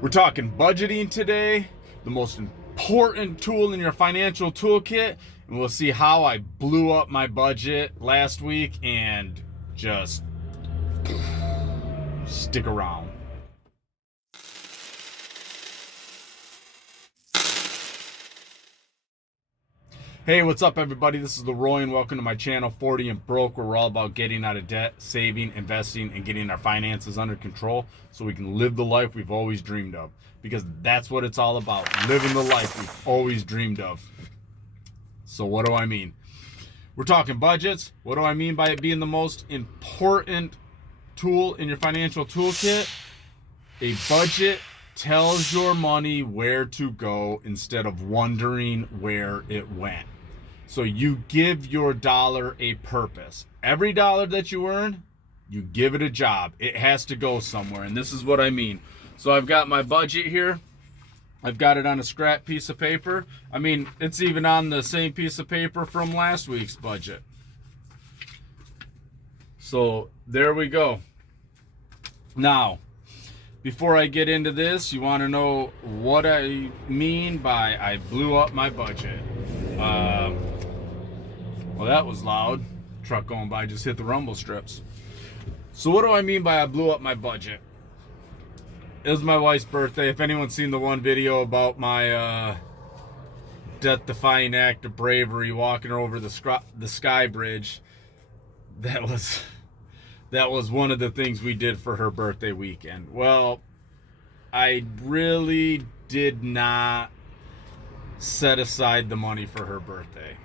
We're talking budgeting today, the most important tool in your financial toolkit, and we'll see how I blew up my budget last week and just stick around. Hey, what's up everybody? This is Leroy and welcome to my channel 40 and Broke, where we're all about getting out of debt, saving, investing, and getting our finances under control so we can live the life we've always dreamed of. Because that's what it's all about, living the life we've always dreamed of. So what do I mean? We're talking budgets. What do I mean by it being the most important tool in your financial toolkit? A budget tells your money where to go instead of wondering where it went. So you give your dollar a purpose. Every dollar that you earn, you give it a job. It has to go somewhere, and this is what I mean. So I've got my budget here. I've got it on a scrap piece of paper. I mean, it's even on the same piece of paper from last week's budget. So there we go. Now, before I get into this, you want to know what I mean by I blew up my budget. Well, that was loud. Truck going by just hit the rumble strips. So what do I mean by I blew up my budget? It was my wife's birthday. If anyone's seen the one video about my death-defying act of bravery walking her over the sky bridge, that was one of the things we did for her birthday weekend. Well, I really did not set aside the money for her birthday.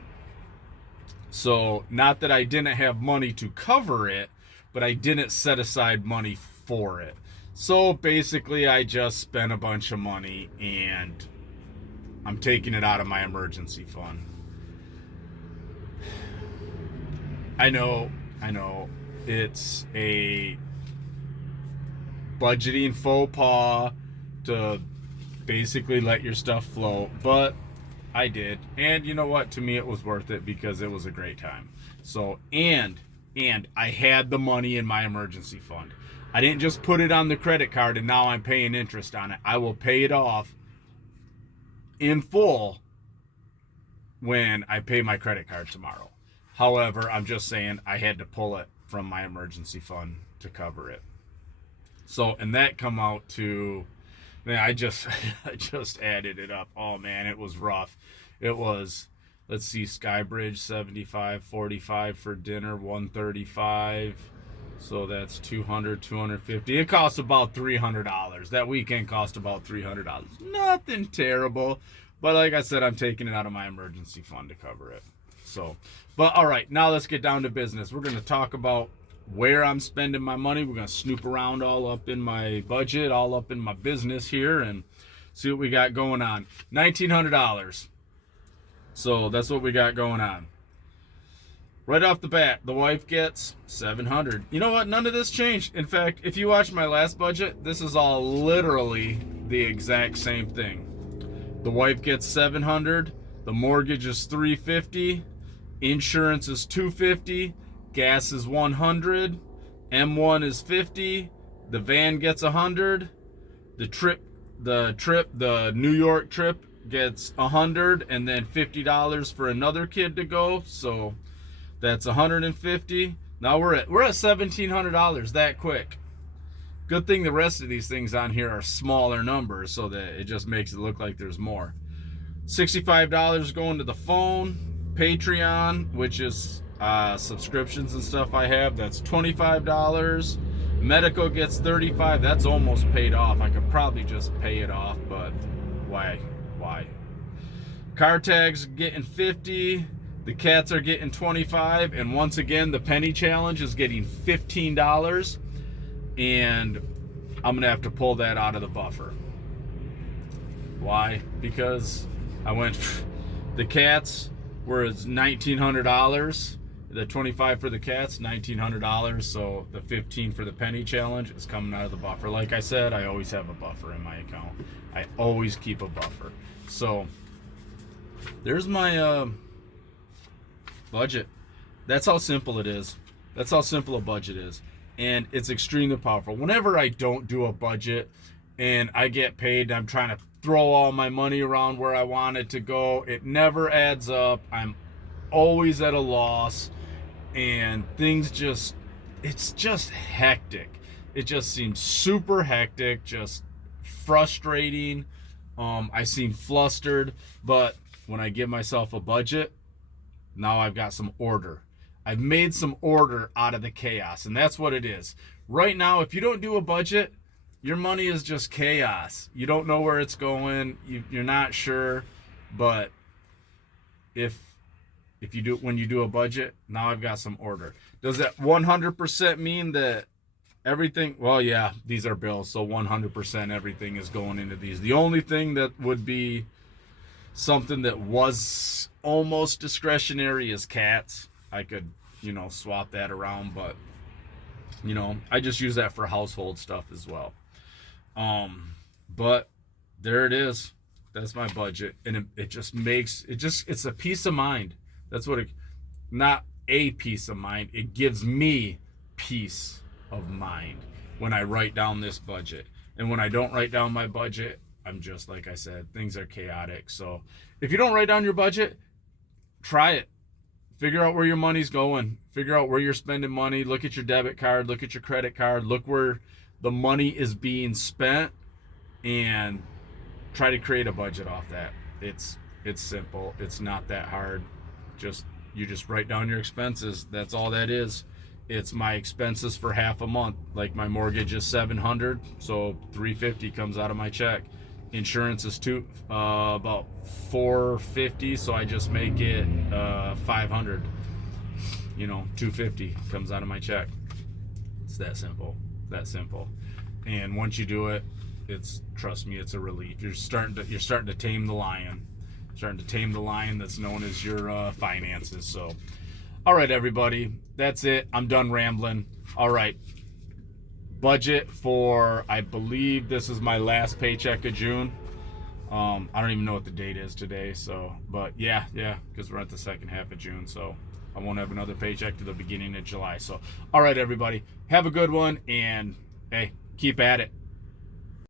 So, not that I didn't have money to cover it, but I didn't set aside money for it. So, basically, I just spent a bunch of money and I'm taking it out of my emergency fund. I know. It's a budgeting faux pas to basically let your stuff flow, but I did. And you know what? To me, it was worth it because it was a great time. So, and I had the money in my emergency fund. I didn't just put it on the credit card and now I'm paying interest on it. I will pay it off in full when I pay my credit card tomorrow. However, I'm just saying I had to pull it from my emergency fund to cover it. So, and that come out to, man, I just added it up. Oh man, it was rough. It was, let's see, Skybridge 75, 45 for dinner, 135. So that's 200, 250. It cost about $300. That weekend cost about $300. Nothing terrible, but like I said, I'm taking it out of my emergency fund to cover it. So, but all right, now let's get down to business. We're going to talk about where I'm spending my money. We're going to snoop around all up in my budget, all up in my business here, and see what we got going on. $1,900. So that's what we got going on. Right off the bat, the wife gets $700. You know what? None of this changed. In fact, if you watch my last budget, this is all literally the exact same thing. The wife gets $700. The mortgage is $350. Insurance is $250. Gas is $100. M1 is $50. The van gets $100. The New York trip gets $100, and then $50 for another kid to go. So that's $150. Now we're at $1,700 that quick. Good thing the rest of these things on here are smaller numbers, so that it just makes it look like there's more. $65 going to the phone. Patreon, which is subscriptions and stuff I have, that's $25. Medical gets $35. That's almost paid off. I could probably just pay it off, but why? Car tags getting $50. The cats are getting $25, and once again, the penny challenge is getting $15, and I'm gonna have to pull that out of the buffer. Why? Because I went, the cats were $1,900. The $25 for the cats, $1,900. So the $15 for the penny challenge is coming out of the buffer. Like I said, I always have a buffer in my account. I always keep a buffer. So there's my budget. That's how simple it is. That's how simple a budget is. And it's extremely powerful. Whenever I don't do a budget, and I get paid, and I'm trying to throw all my money around where I want it to go. It never adds up. I'm always at a loss, and it's just hectic. It just seems super hectic, just frustrating. I seem flustered, but when I give myself a budget, now I've got some order. I've made some order out of the chaos, and that's what it is. Right now, if you don't do a budget, your money is just chaos. You don't know where it's going. You're not sure, but if if you do when you do a budget, now I've got some order. Does that 100% mean that everything? Well, yeah, these are bills, so 100% everything is going into these. The only thing that would be something that was almost discretionary is cats. I could, swap that around, but I just use that for household stuff as well. But there it is. That's my budget, and it just makes it's a peace of mind. That's what not a peace of mind. It gives me peace of mind when I write down this budget. And when I don't write down my budget, I'm just, like I said, things are chaotic. So if you don't write down your budget, try it. Figure out where your money's going. Figure out where you're spending money. Look at your debit card. Look at your credit card. Look where the money is being spent, and try to create a budget off that. It's simple. It's not that hard. You just write down your expenses. That's all that is. It's my expenses for half a month. Like my mortgage is $700, so $350 comes out of my check. Insurance is about $450, so I just make it $500. $250 comes out of my check. It's that simple. That simple. And once you do it, trust me, it's a relief. You're starting to tame the lion. Starting to tame the lion that's known as your finances. So, all right, everybody, that's it. I'm done rambling. All right, budget for, I believe this is my last paycheck of June. I don't even know what the date is today. So, but yeah, because we're at the second half of June. So I won't have another paycheck to the beginning of July. So, all right, everybody, have a good one, and hey, keep at it.